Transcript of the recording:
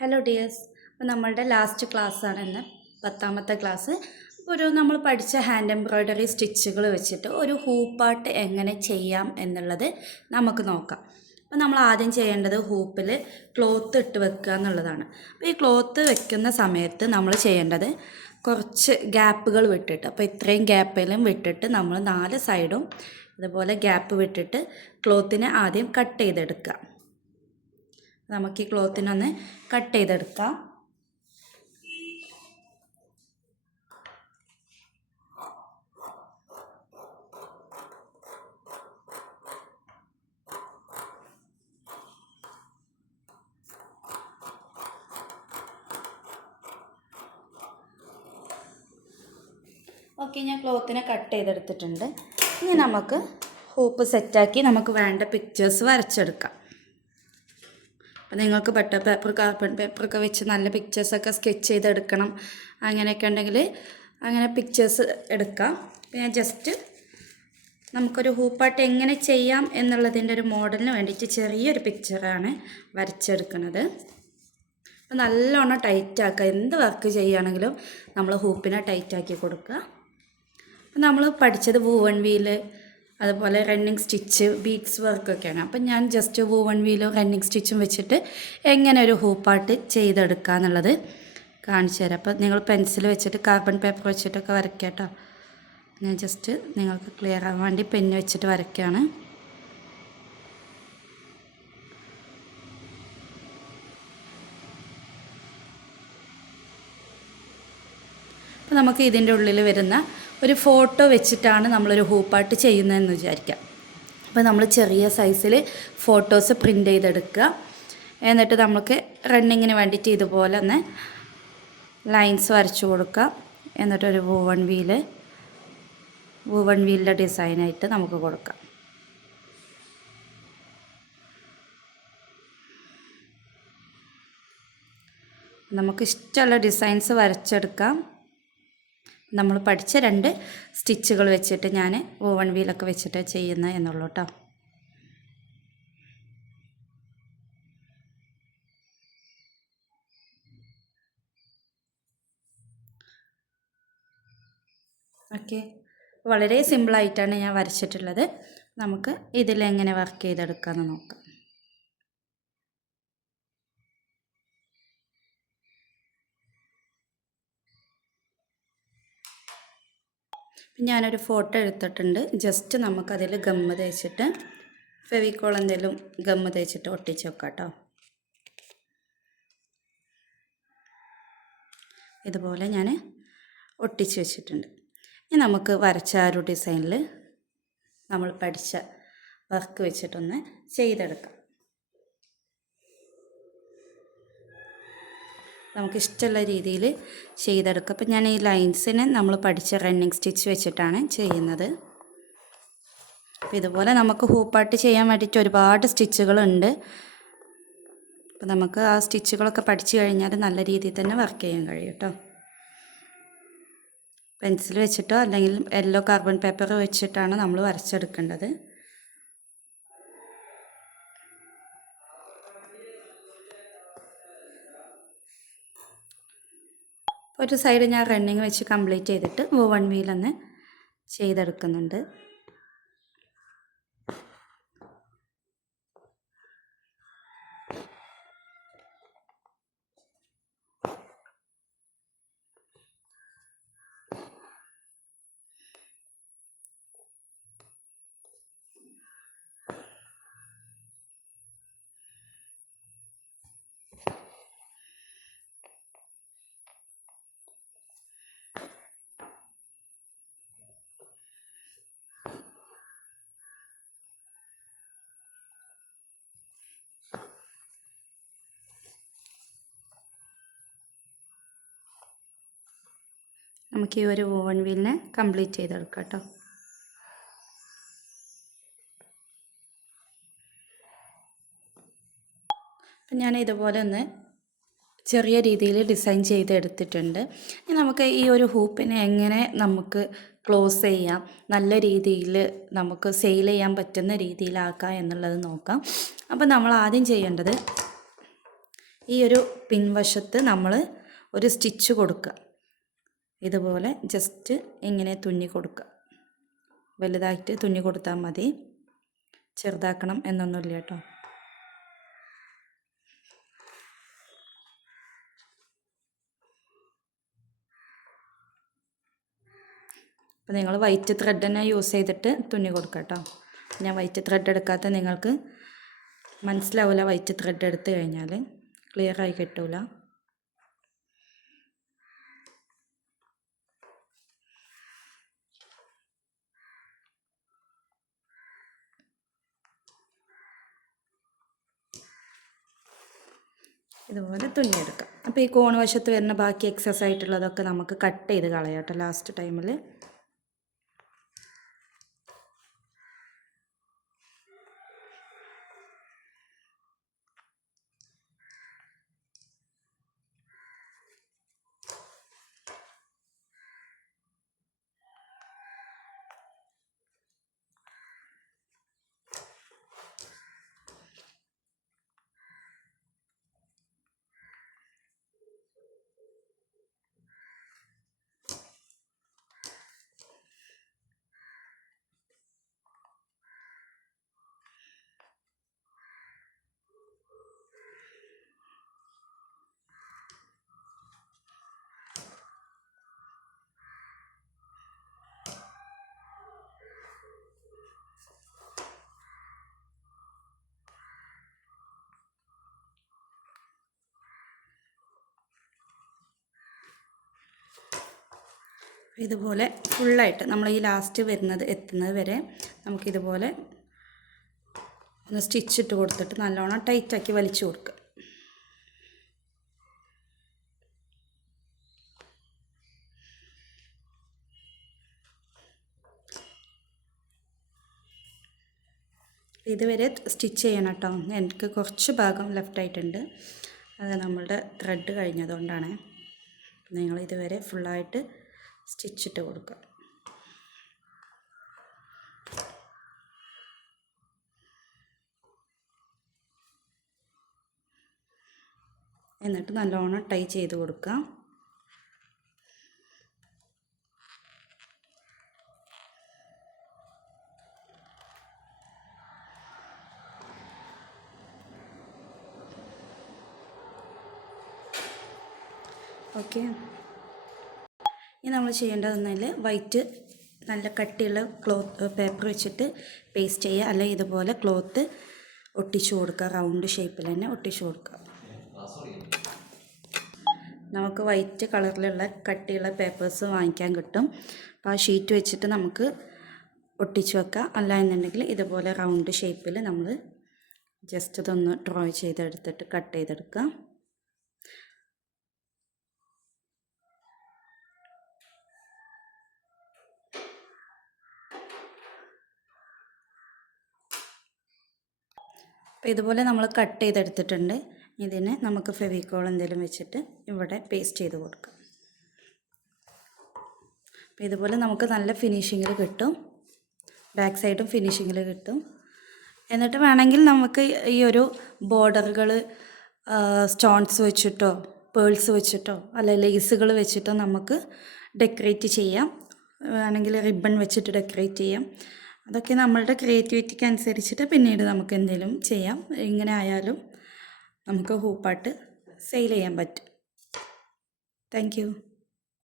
Hello dears, അപ്പോൾ നമ്മളുടെ last ക്ലാസ്സാണ് ഇന്ന് 10ാമത്തെ ക്ലാസ്. നമ്മൾ പഠിച്ച ഹാൻഡ് എംബ്രോയ്ഡറി സ്റ്റിച്ചുകൾ വെച്ചിട്ട് ഒരു ഹൂപ്പാട്ട് എങ്ങനെ ചെയ്യാം എന്നുള്ളത് നമുക്ക് നോക്കാം. അപ്പോൾ നമ്മൾ ആദ്യം ചെയ്യേണ്ടത് ഹൂപ്പിൽ ക്ലോത്ത് ഇട്ട് വെക്കുക എന്നുള്ളതാണ്. അപ്പോൾ ഈ ക്ലോത്ത് വെക്കുന്ന സമയത്ത് നമ്മൾ ചെയ്യേണ്ടത് കുറച്ച് ഗ്യാപ്പുകൾ വിട്ടിട്ട്, അപ്പോൾ ഇത്രയും ഗ്യാപ്പിലും വിട്ടിട്ട് നമ്മൾ 4 സൈഡും ഇതുപോലെ ഗ്യാപ്പ് വിട്ടിട്ട് ക്ലോത്തിനെ ആദ്യം കട്ട് ചെയ്തെടുക്കുക. നമുക്ക് ഈ ക്ലോത്തിനൊന്ന് കട്ട് ചെയ്തെടുക്കാം. ഓക്കെ, ഞാൻ ക്ലോത്തിനെ കട്ട് ചെയ്തെടുത്തിട്ടുണ്ട്. ഇനി നമുക്ക് ഹൂപ്പ് സെറ്റാക്കി നമുക്ക് വേണ്ട പിക്ചേഴ്സ് വരച്ചെടുക്കാം. അപ്പോൾ നിങ്ങൾക്ക് ബട്ടർ പേപ്പർ, കാർബൺ പേപ്പറൊക്കെ വെച്ച് നല്ല പിക്ചേഴ്സൊക്കെ സ്കെച്ച് ചെയ്തെടുക്കണം, അങ്ങനെയൊക്കെ ഉണ്ടെങ്കിൽ അങ്ങനെ പിക്ചേഴ്സ് എടുക്കാം. ഞാൻ ജസ്റ്റ് നമുക്കൊരു ഹൂപ്പാട്ട് എങ്ങനെ ചെയ്യാം എന്നുള്ളതിൻ്റെ ഒരു മോഡലിന് വേണ്ടിയിട്ട് ചെറിയൊരു പിക്ചറാണ് വരച്ചെടുക്കുന്നത്. അപ്പോൾ നല്ലോണം ടൈറ്റാക്കുക. എന്ത് വർക്ക് ചെയ്യുകയാണെങ്കിലും നമ്മൾ ഹൂപ്പിനെ ടൈറ്റാക്കി കൊടുക്കുക. നമ്മൾ പഠിച്ചത് വൂവൺ വീല്, അതുപോലെ റണ്ണിങ് സ്റ്റിച്ച്, ബീഡ്സ് വർക്കൊക്കെയാണ്. അപ്പം ഞാൻ ജസ്റ്റ് വൂവൺ വീലും റണ്ണിങ് സ്റ്റിച്ചും വെച്ചിട്ട് എങ്ങനെ ഒരു ഹൂപ്പാട്ട് ചെയ്തെടുക്കുക എന്നുള്ളത് കാണിച്ചു തരാം. അപ്പോൾ നിങ്ങൾ പെൻസിൽ വെച്ചിട്ട് കാർബൺ പേപ്പർ വെച്ചിട്ടൊക്കെ വരയ്ക്കുക കേട്ടോ. ഞാൻ ജസ്റ്റ് നിങ്ങൾക്ക് ക്ലിയർ ആവാൻ വേണ്ടി പെന്ന് വെച്ചിട്ട് വരയ്ക്കുകയാണ്. അപ്പോൾ നമുക്ക് ഇതിൻ്റെ ഉള്ളിൽ വരുന്ന ഒരു ഫോട്ടോ വെച്ചിട്ടാണ് നമ്മളൊരു ഹൂപ്പാട്ട് ചെയ്യുന്നതെന്ന് വിചാരിക്കാം. അപ്പോൾ നമ്മൾ ചെറിയ സൈസിൽ ഫോട്ടോസ് പ്രിൻ്റ് ചെയ്തെടുക്കുക. എന്നിട്ട് നമുക്ക് റണ്ണിങ്ങിന് വേണ്ടിയിട്ട് ഇതുപോലെ ഒന്ന് ലൈൻസ് വരച്ചു കൊടുക്കുക. എന്നിട്ടൊരു വൂവൺ വീലിൻ്റെ ഡിസൈനായിട്ട് നമുക്ക് കൊടുക്കാം. നമുക്ക് ഇഷ്ടമുള്ള ഡിസൈൻസ് വരച്ചെടുക്കാം. നമ്മൾ പഠിച്ച 2 സ്റ്റിച്ചുകൾ വെച്ചിട്ട് ഞാൻ വൂവൺ വീലൊക്കെ വെച്ചിട്ട് ചെയ്യുന്നത് എന്നുള്ളൂ കേട്ടോ. ഓക്കെ, വളരെ സിമ്പിളായിട്ടാണ് ഞാൻ വരച്ചിട്ടുള്ളത്. നമുക്ക് ഇതിലെങ്ങനെ വർക്ക് ചെയ്തെടുക്കാമെന്ന് നോക്കാം. ഞാനൊരു ഫോട്ടോ എടുത്തിട്ടുണ്ട്. ജസ്റ്റ് നമുക്കതിൽ ഗമ്മ് തേച്ചിട്ട്, ഫെവിക്കോൾ എന്തെങ്കിലും ഗമ്മ് തേച്ചിട്ട് ഒട്ടിച്ച് വെക്കാം കേട്ടോ. ഇതുപോലെ ഞാൻ ഒട്ടിച്ച് വെച്ചിട്ടുണ്ട്. ഇനി നമുക്ക് വരച്ച ആ ഒരു ഡിസൈനിൽ നമ്മൾ പഠിച്ച വർക്ക് വെച്ചിട്ടൊന്ന് ചെയ്തെടുക്കാം. നമുക്കിഷ്ടമുള്ള രീതിയിൽ ചെയ്തെടുക്കാം. അപ്പം ഞാൻ ഈ ലൈൻസിനെ നമ്മൾ പഠിച്ച റണ്ണിങ് സ്റ്റിച്ച് വെച്ചിട്ടാണ് ചെയ്യുന്നത്. അപ്പോൾ ഇതുപോലെ നമുക്ക് ഹൂപ്പാട്ട് ചെയ്യാൻ വേണ്ടിയിട്ട് ഒരുപാട് സ്റ്റിച്ചുകളുണ്ട്. അപ്പോൾ നമുക്ക് ആ സ്റ്റിച്ചുകളൊക്കെ പഠിച്ചു കഴിഞ്ഞാൽ നല്ല രീതിയിൽ തന്നെ വർക്ക് ചെയ്യാൻ കഴിയും കേട്ടോ. പെൻസിൽ വെച്ചിട്ടോ അല്ലെങ്കിൽ യെല്ലോ കാർബൺ പേപ്പർ വെച്ചിട്ടാണ് നമ്മൾ വരച്ചെടുക്കേണ്ടത്. ഒരു സൈഡ് ഞാൻ റണ്ണിങ് വെച്ച് കംപ്ലീറ്റ് ചെയ്തിട്ട് വൂവൺ വീലൊന്ന് ചെയ്തെടുക്കുന്നുണ്ട്. നമുക്ക് ഈ ഒരു വൂവൺ വീലിനെ കംപ്ലീറ്റ് ചെയ്തെടുക്കാം കേട്ടോ. അപ്പം ഞാൻ ഇതുപോലെ ഒന്ന് ചെറിയ രീതിയിൽ ഡിസൈൻ ചെയ്തെടുത്തിട്ടുണ്ട്. ഇനി നമുക്ക് ഈ ഒരു ഹൂപ്പിനെ എങ്ങനെ നമുക്ക് ക്ലോസ് ചെയ്യാം, നല്ല രീതിയിൽ നമുക്ക് സെയിൽ ചെയ്യാൻ പറ്റുന്ന രീതിയിലാക്കാം എന്നുള്ളത് നോക്കാം. അപ്പോൾ നമ്മൾ ആദ്യം ചെയ്യേണ്ടത് ഈ ഒരു പിൻവശത്ത് നമ്മൾ ഒരു സ്റ്റിച്ച് കൊടുക്കുക. ഇതുപോലെ ജസ്റ്റ് ഇങ്ങനെ തുന്നി കൊടുക്കുക. വലുതായിട്ട് തുന്നി കൊടുത്താൽ മതി, ചെറുതാക്കണം എന്നൊന്നുമില്ല കേട്ടോ. അപ്പോൾ നിങ്ങൾ വൈറ്റ് ത്രെഡ് തന്നെ യൂസ് ചെയ്തിട്ട് തുന്നി കൊടുക്കുക കേട്ടോ. ഞാൻ വൈറ്റ് ത്രെഡ് എടുക്കാത്ത നിങ്ങൾക്ക് മനസ്സിലാവില്ല. വൈറ്റ് ത്രെഡ് എടുത്തു കഴിഞ്ഞാൽ ക്ലിയർ ആയി കിട്ടൂല. ഇതുപോലെ തുന്നിയെടുക്കാം. അപ്പോൾ ഈ കോൺ വശത്ത് വരുന്ന ബാക്കി എക്സസ് ആയിട്ടുള്ളതൊക്കെ നമുക്ക് കട്ട് ചെയ്ത് കളയാം കേട്ടോ ലാസ്റ്റ് ടൈമിൽ. ഇതുപോലെ ഫുള്ളായിട്ട് നമ്മൾ ഈ ലാസ്റ്റ് എത്തുന്നത് വരെ നമുക്കിതുപോലെ ഒന്ന് സ്റ്റിച്ചിട്ട് കൊടുത്തിട്ട് നല്ലോണം ടൈറ്റാക്കി വലിച്ചു കൊടുക്കുക. ഇതുവരെ സ്റ്റിച്ച് ചെയ്യണം കേട്ടോ. എനിക്ക് കുറച്ച് ഭാഗം ലെഫ്റ്റ് ആയിട്ടുണ്ട്, അത് നമ്മളുടെ ത്രെഡ് കഴിഞ്ഞതുകൊണ്ടാണ്. നിങ്ങൾ ഇതുവരെ ഫുള്ളായിട്ട് സ്റ്റിച്ചിട്ട് കൊടുക്കുക. എന്നിട്ട് നല്ലോണം ടൈ ചെയ്ത് കൊടുക്കുക. ഓക്കെ, ഇനി നമ്മൾ ചെയ്യേണ്ടതെന്നാൽ വൈറ്റ് നല്ല കട്ടിയുള്ള പേപ്പർ വെച്ചിട്ട് പേസ്റ്റ് ചെയ്യുക, അല്ലെങ്കിൽ ഇതുപോലെ ക്ലോത്ത് ഒട്ടിച്ചു കൊടുക്കുക. റൗണ്ട് ഷേപ്പിൽ തന്നെ ഒട്ടിച്ചു കൊടുക്കുക. നമുക്ക് വൈറ്റ് കളറിലുള്ള കട്ടിയുള്ള പേപ്പേഴ്സ് വാങ്ങിക്കാൻ കിട്ടും. അപ്പോൾ ആ ഷീറ്റ് വെച്ചിട്ട് നമുക്ക് ഒട്ടിച്ചു വെക്കാം. അല്ല എന്നുണ്ടെങ്കിൽ ഇതുപോലെ റൗണ്ട് ഷേപ്പിൽ നമ്മൾ ജസ്റ്റ് ഇതൊന്ന് ഡ്രോ ചെയ്തെടുത്തിട്ട് കട്ട് ചെയ്തെടുക്കാം. അപ്പോൾ ഇതുപോലെ നമ്മൾ കട്ട് ചെയ്തെടുത്തിട്ടുണ്ട്. ഇതിനെ നമുക്ക് ഫെവിക്കോൾ എന്തെങ്കിലും വെച്ചിട്ട് ഇവിടെ പേസ്റ്റ് ചെയ്ത് കൊടുക്കാം. അപ്പോൾ ഇതുപോലെ നമുക്ക് നല്ല ഫിനിഷിങ്ങിൽ കിട്ടും, ബാക്ക് സൈഡും ഫിനിഷിങ്ങിൽ കിട്ടും. എന്നിട്ട് വേണമെങ്കിൽ നമുക്ക് ഈ ഒരു ബോർഡറുകൾ സ്റ്റോൺസ് വെച്ചിട്ടോ പേൾസ് വെച്ചിട്ടോ അല്ല ലേസുകൾ വെച്ചിട്ടോ നമുക്ക് ഡെക്കറേറ്റ് ചെയ്യാം. വേണമെങ്കിൽ റിബൺ വെച്ചിട്ട് ഡെക്കറേറ്റ് ചെയ്യാം. അതൊക്കെ നമ്മളുടെ ക്രിയേറ്റിവിറ്റിക്ക് അനുസരിച്ചിട്ട് പിന്നീട് നമുക്ക് എന്തെങ്കിലും ചെയ്യാം. ഇങ്ങനെ ആയാലും നമുക്ക് ഹൂപ്പാട്ട് സെയിൽ ചെയ്യാൻ പറ്റും. Thank you.